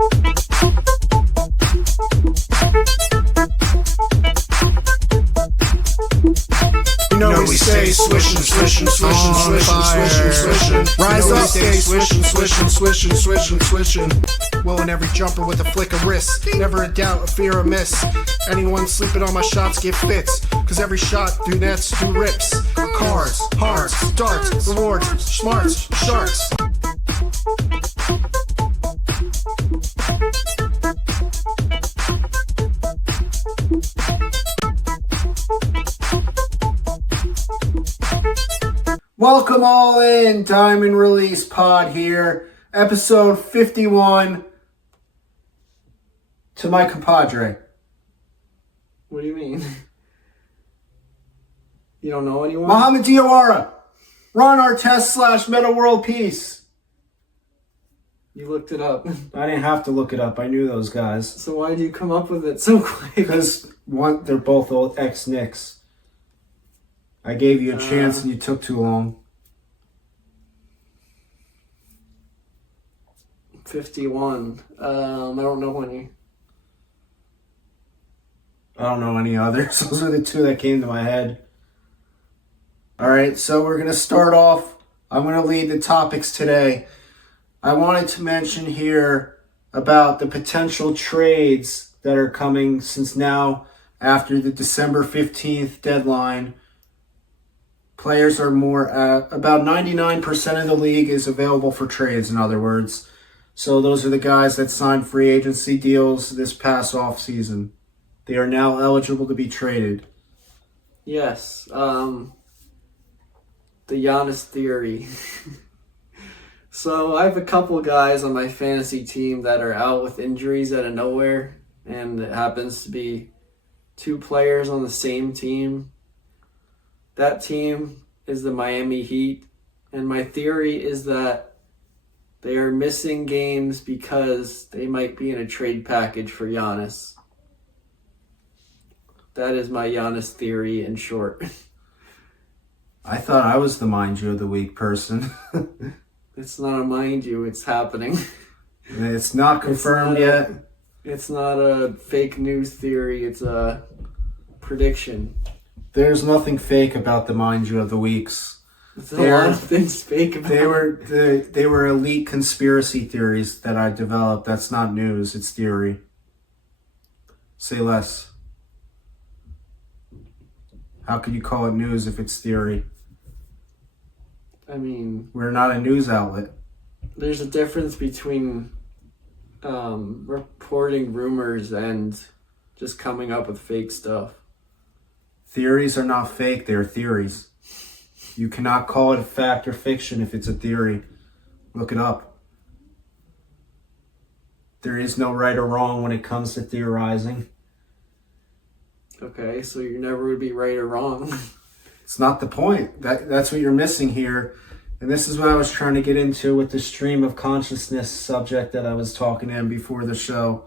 We stay swishing, swishing, swishing, swishing, swishing, swishing. Rise up, stay swishing, swishing, swishing, swishing, swishing. Willing every jumper with a flick of wrist. Never a doubt, a fear of miss. Anyone sleeping on my shots get fits. Cause every shot do nets, do rips. Cards, hearts, darts, rewards, smarts, sharks. Welcome all in, Diamond Release Pod here, episode 51, to my compadre. What do you mean? You don't know anyone? Mohamed Diawara, Ron Artest / Meta World Peace. You looked it up. I didn't have to look it up, I knew those guys. So why did you come up with it so quick? Because they're both old ex-Knicks. I gave you a chance and you took too long. 51. I don't know any. I don't know any others. Those are the two that came to my head. Alright, so we're going to start off. I'm going to lead the topics today. I wanted to mention here about the potential trades that are coming since now, after the December 15th deadline. Players are more, about 99% of the league is available for trades, in other words. So those are the guys that signed free agency deals this past offseason. They are now eligible to be traded. Yes. The Giannis theory. So I have a couple guys on my fantasy team that are out with injuries out of nowhere. And it happens to be two players on the same team. That team is the Miami Heat, and my theory is that they are missing games because they might be in a trade package for Giannis. That is my Giannis theory in short. I thought I was the mind you of the week person. It's not a mind you, it's happening. It's not confirmed yet. It's not a fake news theory, it's a prediction. There's nothing fake about the mind you of the weeks. There's a lot of things fake about it. They were elite conspiracy theories that I developed. That's not news, it's theory. Say less. How could you call it news if it's theory? I mean, we're not a news outlet. There's a difference between reporting rumors and just coming up with fake stuff. Theories are not fake, they're theories. You cannot call it a fact or fiction if it's a theory. Look it up. There is no right or wrong when it comes to theorizing. Okay, so you're never going to be right or wrong. It's not the point. That's what you're missing here. And this is what I was trying to get into with the stream of consciousness subject that I was talking in before the show.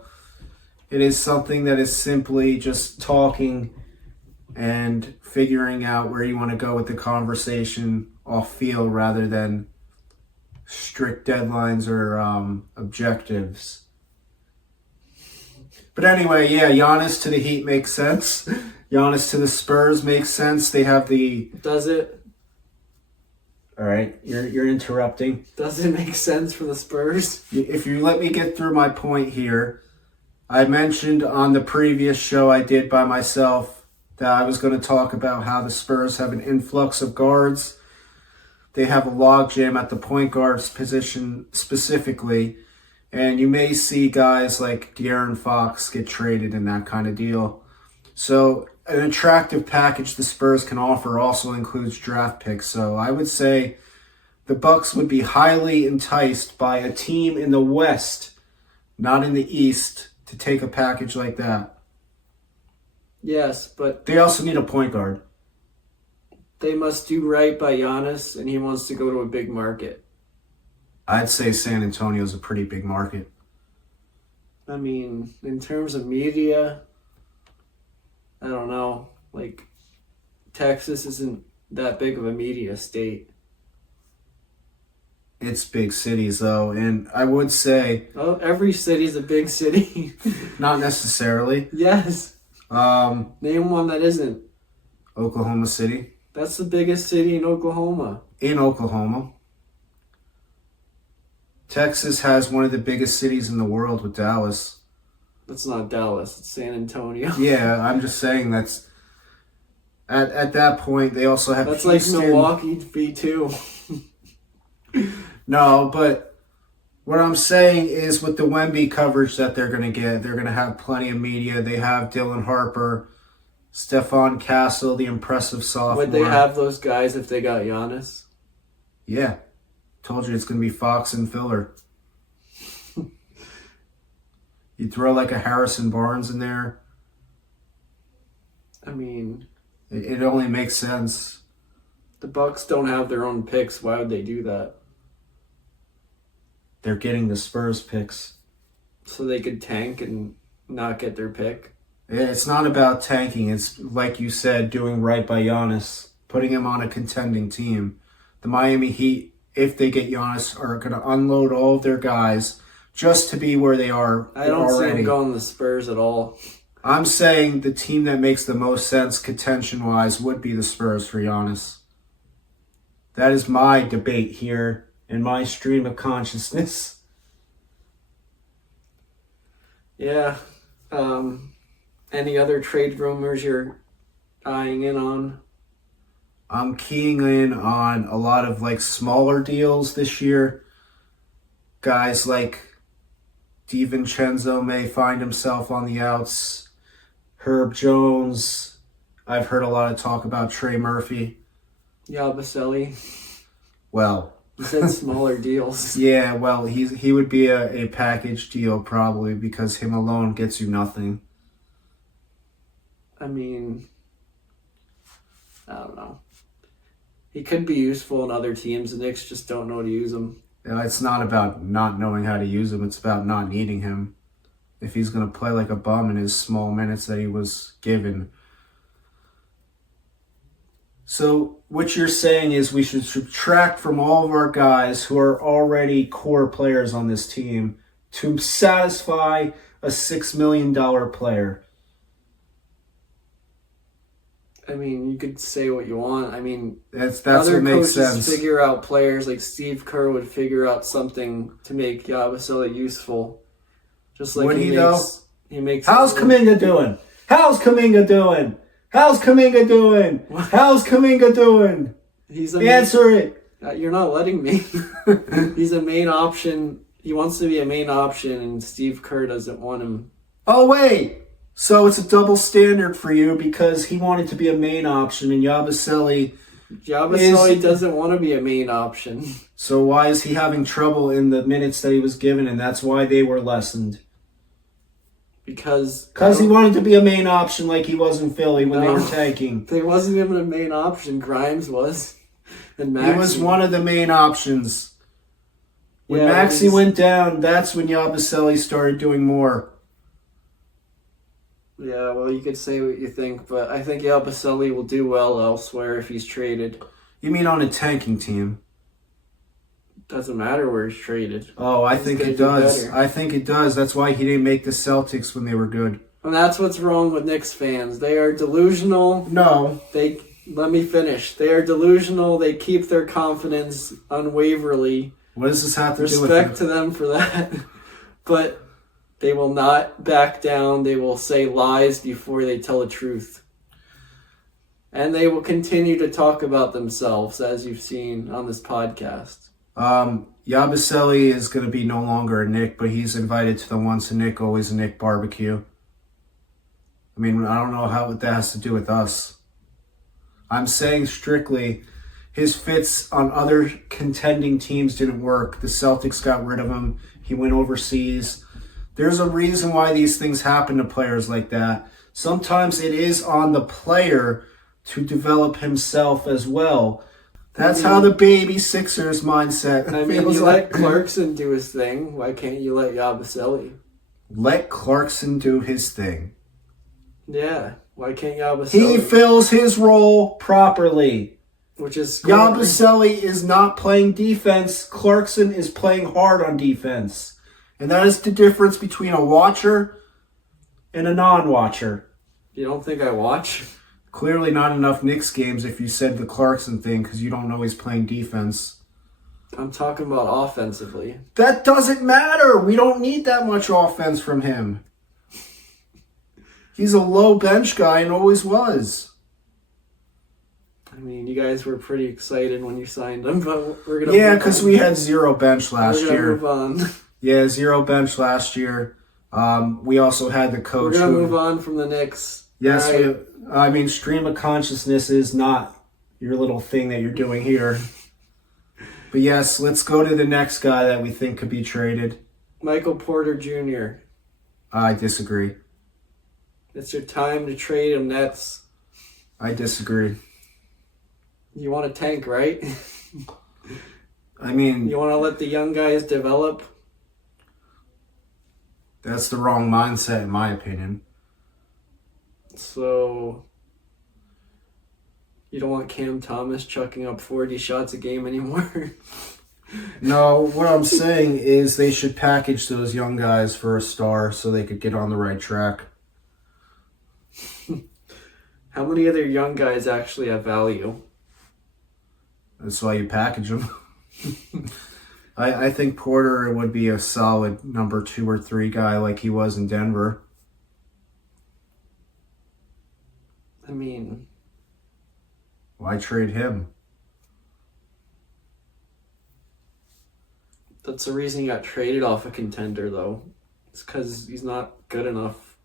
It is something that is simply just talking and figuring out where you want to go with the conversation off feel rather than strict deadlines or objectives. But anyway, yeah, Giannis to the Heat makes sense. Giannis to the Spurs makes sense. They have the... Does it? All right, you're interrupting. Does it make sense for the Spurs? If you let me get through my point here, I mentioned on the previous show I did by myself that I was going to talk about how the Spurs have an influx of guards. They have a logjam at the point guards position specifically. And you may see guys like De'Aaron Fox get traded in that kind of deal. So an attractive package the Spurs can offer also includes draft picks. So I would say the Bucks would be highly enticed by a team in the West, not in the East, to take a package like that. Yes, but they also need a point guard. They must do right by Giannis, and he wants to go to a big market. I'd say San Antonio's a pretty big market. I mean, in terms of media, I don't know. Like, Texas isn't that big of a media state. It's big cities, though, and I would say... Well, every city's a big city. Not necessarily. Yes. Name one that isn't. Oklahoma City. That's the biggest city in Oklahoma. In Oklahoma. Texas has one of the biggest cities in the world with Dallas. That's not Dallas. It's San Antonio. Yeah, I'm just saying that's... At that point, they also have That's Houston. like Milwaukee V2. No, but what I'm saying is with the Wemby coverage that they're going to get, they're going to have plenty of media. They have Dylan Harper, Stephon Castle, the impressive sophomore. Would they have those guys if they got Giannis? Yeah. Told you it's going to be Fox and filler. You throw like a Harrison Barnes in there. I mean... It only makes sense. The Bucks don't have their own picks. Why would they do that? They're getting the Spurs picks. So they could tank and not get their pick? It's not about tanking. It's, like you said, doing right by Giannis. Putting him on a contending team. The Miami Heat, if they get Giannis, are going to unload all of their guys just to be where they are I don't already. see them going the Spurs at all. I'm saying the team that makes the most sense contention-wise would be the Spurs for Giannis. That is my debate here in my stream of consciousness. Yeah. Any other trade rumors you're eyeing in on? I'm keying in on a lot of like smaller deals this year. Guys like DiVincenzo may find himself on the outs. Herb Jones. I've heard a lot of talk about Trey Murphy. Yabusele. Well, You said smaller deals. yeah, well, he would be a package deal probably because him alone gets you nothing. I mean, I don't know. He could be useful in other teams. The Knicks just don't know how to use him. It's not about not knowing how to use him. It's about not needing him. If he's going to play like a bum in his small minutes that he was given. So what you're saying is we should subtract from all of our guys who are already core players on this team to satisfy a $6 million player. I mean, you could say what you want. I mean, That's other what makes coaches sense. figure out players like Steve Kerr would figure out something to make Yabusele useful. Just like Would he he, though? makes. He makes. How's Kuminga doing? How's Kuminga doing? How's Kuminga doing? How's Kuminga doing? He's a Answer it. You're not letting me. He's a main option. He wants to be a main option, and Steve Kerr doesn't want him. Oh, wait. So it's a double standard for you because he wanted to be a main option and Yabusele doesn't want to be a main option. So why is he having trouble in the minutes that he was given, and that's why they were lessened? Because he wanted to be a main option like he was in Philly when they were tanking. They wasn't even a main option. Grimes was. And Maxey. He was one of the main options. When Yeah, Maxey went down, that's when Yabusele started doing more. Yeah, well, you could say what you think, but I think Yabusele will do well elsewhere if he's traded. You mean on a tanking team? Doesn't matter where he's traded. Oh, I He's think gonna it do does. better. I think it does. That's why he didn't make the Celtics when they were good. And that's what's wrong with Knicks fans. They are delusional. No. Let me finish. They are delusional. They keep their confidence unwaverly. What does this have to do with Respect to them for that. But they will not back down. They will say lies before they tell the truth. And they will continue to talk about themselves, as you've seen on this podcast. Yabusele is going to be no longer a Knick, but he's invited to the once a Knick, always a Knick barbecue. I mean, I don't know what that has to do with us. I'm saying strictly his fits on other contending teams didn't work. The Celtics got rid of him. He went overseas. There's a reason why these things happen to players like that. Sometimes it is on the player to develop himself as well. That's how the baby Sixers mindset feels you like. let Clarkson do his thing. Why can't you let Yabusele? Let Clarkson do his thing. Yeah. Why can't Yabusele? He fills his role properly. which is Yabusele is not playing defense. Clarkson is playing hard on defense. And that is the difference between a watcher and a non-watcher. You don't think I watch? Clearly not enough Knicks games if you said the Clarkson thing because you don't know he's playing defense. I'm talking about offensively. That doesn't matter. We don't need that much offense from him. He's a low bench guy and always was. I mean, you guys were pretty excited when you signed him, but we're gonna. Yeah, because we had zero bench last year. Move on. Yeah, zero bench last year. We also had the coach. We're gonna move on from the Knicks. Yes, right. Stream of consciousness is not your little thing that you're doing here. But yes, let's go to the next guy that we think could be traded. Michael Porter Jr. I disagree. It's your time to trade him, Nets. I disagree. You want to tank, right? I mean... You want to let the young guys develop? That's the wrong mindset, in my opinion. So... You don't want Cam Thomas chucking up 40 shots a game anymore? No, what I'm saying is they should package those young guys for a star so they could get on the right track. How many other young guys actually have value? That's why you package them. I think Porter would be a solid number 2 or 3 guy like he was in Denver. I mean... Why trade him? That's the reason he got traded off a contender, though. It's because he's not good enough.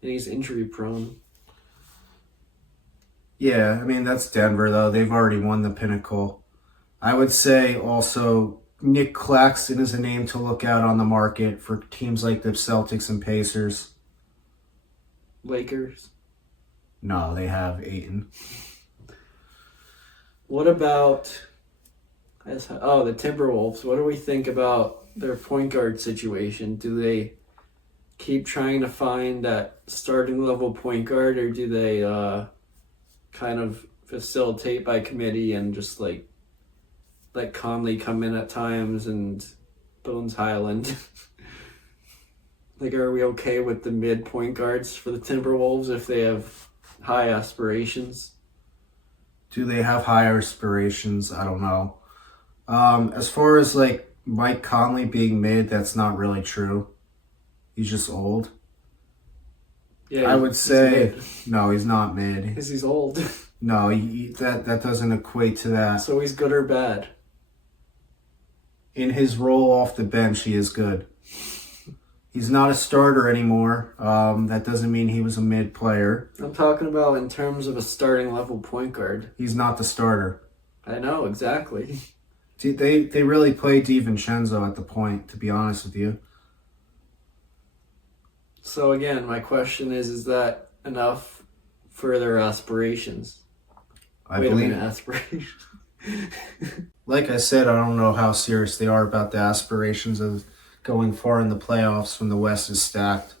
And he's injury prone. Yeah, I mean, that's Denver, though. They've already won the pinnacle. I would say also Nick Claxton is a name to look out on the market for teams like the Celtics and Pacers. Lakers? No, they have Ayton. What about... the Timberwolves. What do we think about their point guard situation? Do they keep trying to find that starting level point guard, or do they kind of facilitate by committee and just like let Conley come in at times and Bones Highland? Like, are we okay with the mid point guards for the Timberwolves if they have high aspirations? Do they have higher aspirations? I don't know. As far as like Mike Conley being mid, that's not really true. He's just old. Yeah, I would say no, he's not mid. Because he's old. No, that doesn't equate to that. So he's good or bad? In his role off the bench, he is good. He's not a starter anymore. That doesn't mean he was a mid player. I'm talking about in terms of a starting level point guard. He's not the starter. I know, exactly. They really play DiVincenzo at the point, to be honest with you. So again, my question is that enough for their aspirations? I believe aspirations. Like I said, I don't know how serious they are about the aspirations of going far in the playoffs when the West is stacked.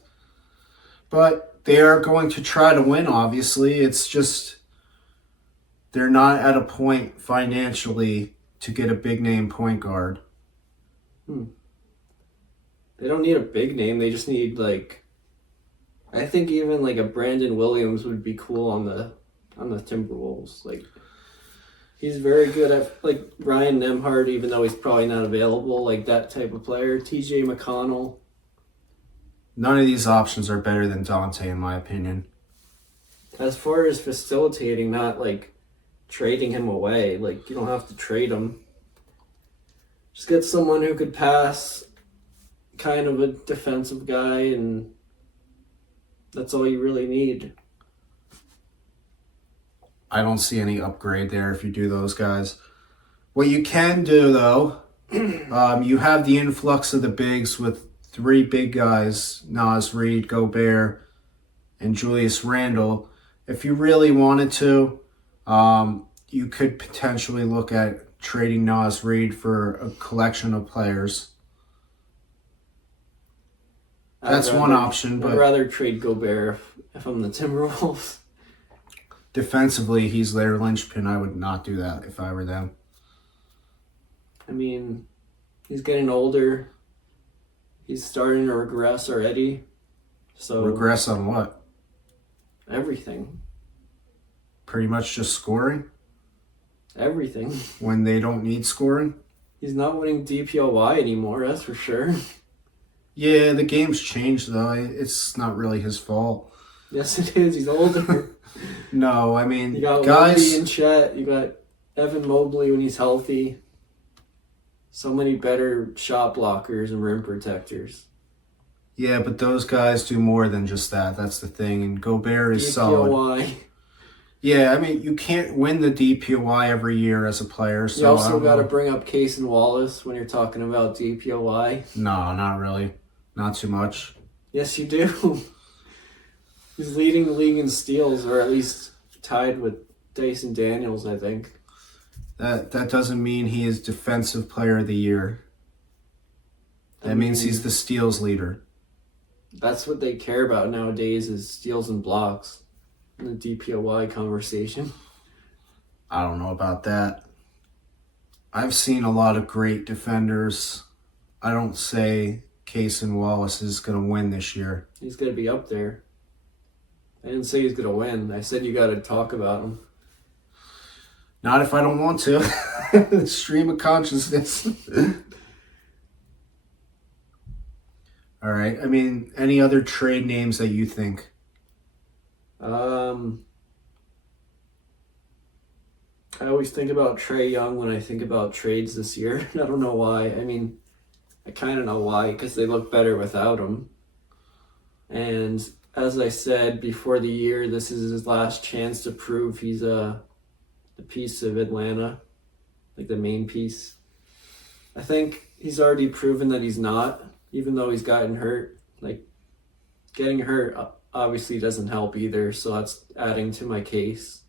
But they are going to try to win, obviously. It's just they're not at a point financially to get a big-name point guard. They don't need a big name. They just need, like... I think even, like, a Brandon Williams would be cool on the Timberwolves. Like, he's very good at, like, Ryan Nembhard, even though he's probably not available. Like, that type of player. TJ McConnell. None of these options are better than Dante, in my opinion. As far as facilitating, not, like, trading him away. Like, you don't have to trade him. Just get someone who could pass, kind of a defensive guy, and that's all you really need. I don't see any upgrade there if you do those guys. What you can do, though, you have the influx of the bigs with 3 big guys, Naz Reid, Gobert, and Julius Randle. If you really wanted to, you could potentially look at trading Naz Reid for a collection of players. That's one option, but I'd rather trade Gobert if I'm the Timberwolves. defensively, he's their linchpin. I would not do that if I were them. I mean, he's getting older. He's starting to regress already. So Regress on what? everything. Pretty much just scoring Everything. when they don't need scoring. He's not winning DPOY anymore, that's for sure. Yeah, the game's changed though. It's not really his fault. Yes, it is. He's older. No, I mean, You got guys. Wemby and Chet. You got Evan Mobley when he's healthy. So many better shot blockers and rim protectors. Yeah, but those guys do more than just that. That's the thing. And Gobert is solid. DPOY. Yeah, I mean, you can't win the DPOY every year as a player. So You I also don't got to know. bring up Case and Wallace when you're talking about DPOY. No, not really. Not too much. Yes, you do. He's leading the league in steals, or at least tied with Dyson Daniels, I think. That doesn't mean he is Defensive Player of the Year. That means he's the steals leader. That's what they care about nowadays is steals and blocks in the DPOY conversation. I don't know about that. I've seen a lot of great defenders. I don't say Case and Wallace is going to win this year. He's going to be up there. I didn't say he's going to win. I said you got to talk about him. Not if I don't want to. Stream of consciousness. All right. I mean, any other trade names that you think? I always think about Trae Young when I think about trades this year. I don't know why. I mean, I kind of know why, because they look better without him. And as I said before the year, this is his last chance to prove he's the piece of Atlanta, like the main piece. I think he's already proven that he's not, even though he's gotten hurt. Like, getting hurt obviously doesn't help either, so that's adding to my case.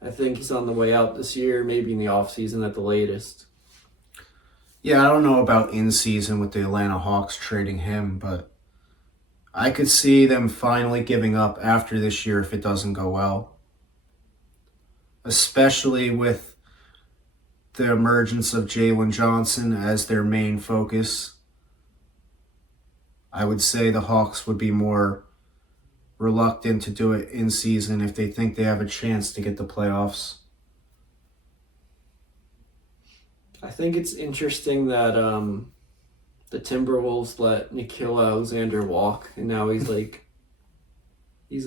I think he's on the way out this year, maybe in the offseason at the latest. Yeah, I don't know about in season with the Atlanta Hawks trading him, but I could see them finally giving up after this year if it doesn't go well. Especially with the emergence of Jalen Johnson as their main focus. I would say the Hawks would be more reluctant to do it in season if they think they have a chance to get the playoffs. I think it's interesting that the Timberwolves let Nickeil Alexander walk, and now he's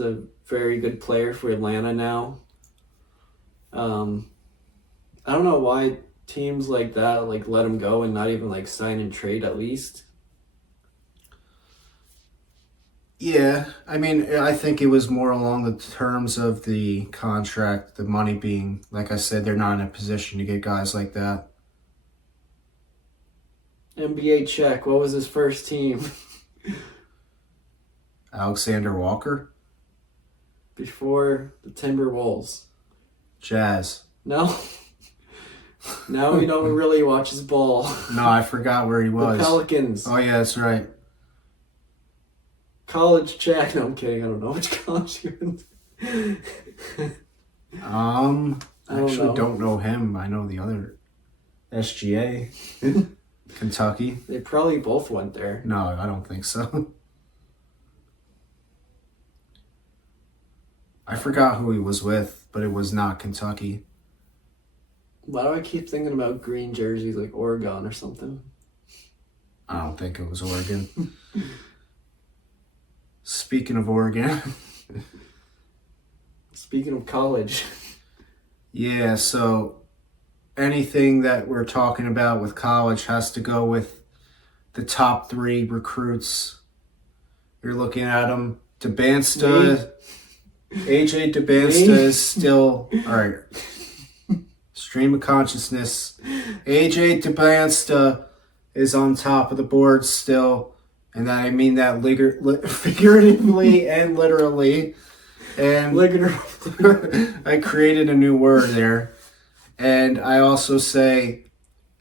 a very good player for Atlanta now. I don't know why teams like that let him go and not even sign and trade at least. Yeah, I mean, I think it was more along the terms of the contract, the money being, like I said, they're not in a position to get guys like that. NBA check. What was his first team? Alexander Walker? Before the Timberwolves. Jazz. No. Now we don't really watch his ball. No, I forgot where he was. The Pelicans. Oh, yeah, that's right. College check. No, I'm kidding. I don't know which college he went to. Actually don't know him. I know the other SGA. Kentucky. They probably both went there. No, I don't think so. I forgot who he was with, but it was not Kentucky. Why do I keep thinking about green jerseys like Oregon or something? I don't think it was Oregon. Speaking of Oregon. Speaking of college. Yeah, so anything that we're talking about with college has to go with the top 3 recruits. You're looking at them. DeBansta. AJ DeBansta is still... All right. Stream of consciousness. AJ DeBansta is on top of the board still. And I mean that figuratively and literally. And I created a new word there. And I also say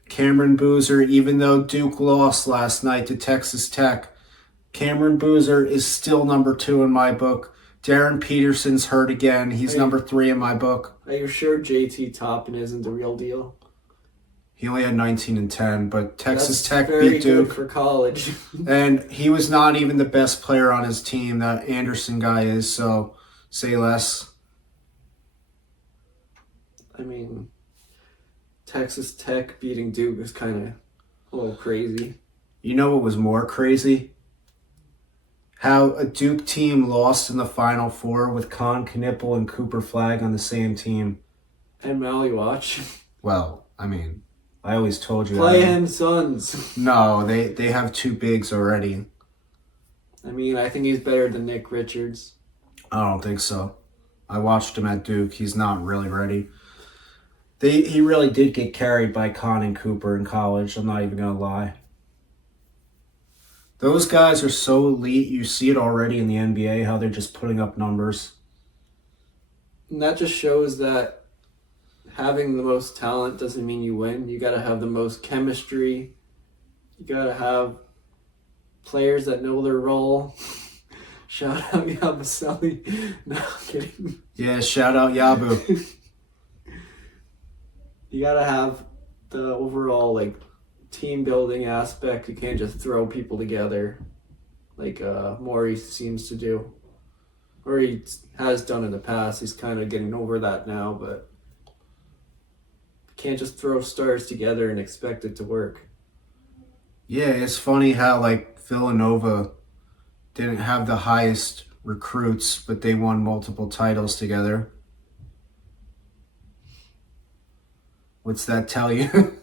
Cameron Boozer, even though Duke lost last night to Texas Tech, Cameron Boozer is still number 2 in my book Darren Peterson's hurt again. He's number 3 in my book. Are you sure JT Toppin isn't the real deal? He only had 19 and 10, but Texas Tech very beat Duke. good for college. And he was not even the best player on his team. That Anderson guy is, so say less. I mean, Texas Tech beating Duke is kind of a little crazy. You know what was more crazy? How a Duke team lost in the Final Four with Con Knipple and Cooper Flagg on the same team. And Mally Watch. Well, I mean, I always told you Play that. him, Suns. No, they have 2 bigs already. I mean, I think he's better than Nick Richards. I don't think so. I watched him at Duke. He's not really ready. He really did get carried by Con and Cooper in college. I'm not even going to lie. Those guys are so elite. You see it already in the NBA, how they're just putting up numbers. And that just shows that having the most talent doesn't mean you win. You got to have the most chemistry. You got to have players that know their role. Shout out Yabusele. No, I'm kidding. Yeah, shout out Yabu. You got to have the overall, team building aspect. You can't just throw people together like Morey seems to do. Or he has done in the past. He's kind of getting over that now, but you can't just throw stars together and expect it to work. Yeah, it's funny how Villanova didn't have the highest recruits, but they won multiple titles together. What's that tell you?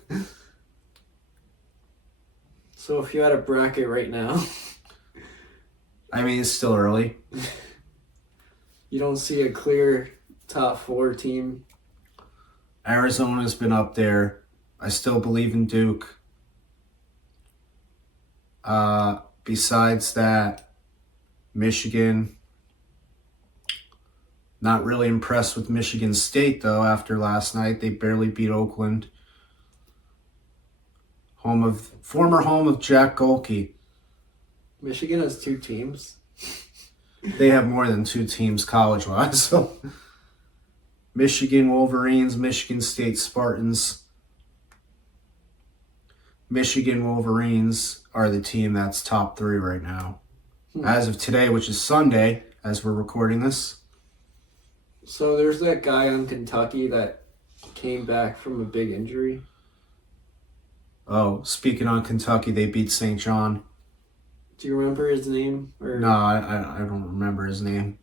So if you had a bracket right now, I mean, it's still early. you don't see a clear top 4 team. Arizona's been up there. I still believe in Duke. Besides that, Michigan. Not really impressed with Michigan State, though, after last night. They barely beat Oakland. Former home of Jack Golke. Michigan has 2 teams. They have more than 2 teams college-wise. So, Michigan Wolverines, Michigan State Spartans. Michigan Wolverines are the team that's top 3 right now. As of today, which is Sunday, as we're recording this. So there's that guy on Kentucky that came back from a big injury. Oh, speaking on Kentucky, they beat St. John. Do you remember his name? Or... No, I don't remember his name.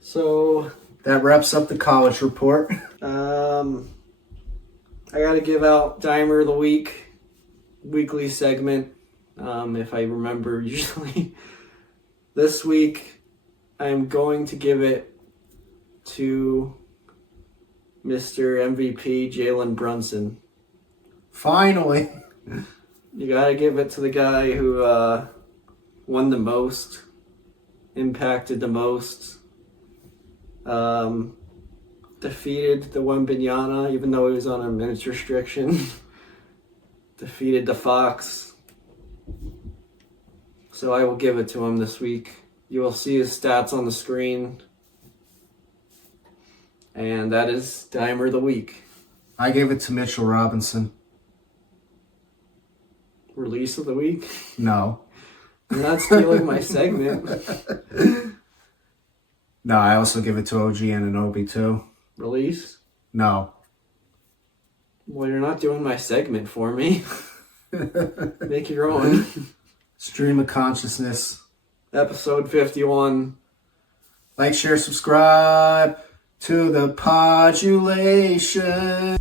So that wraps up the college report. I got to give out Dimer of the Week, weekly segment, if I remember usually. This week, I'm going to give it to Mr. MVP Jalen Brunson. Finally. You gotta give it to the guy who won the most, impacted the most, defeated the Wembanyama, even though he was on a minutes restriction, defeated the Fox. So I will give it to him this week. You will see his stats on the screen. And that is Dimer of the Week. I gave it to Mitchell Robinson. Release of the Week? No. I'm not stealing my segment. No, I also give it to OG Anunoby too. Release? No. Well, you're not doing my segment for me. Make your own. Stream of consciousness. Episode 51. Like, share, subscribe to the podulation.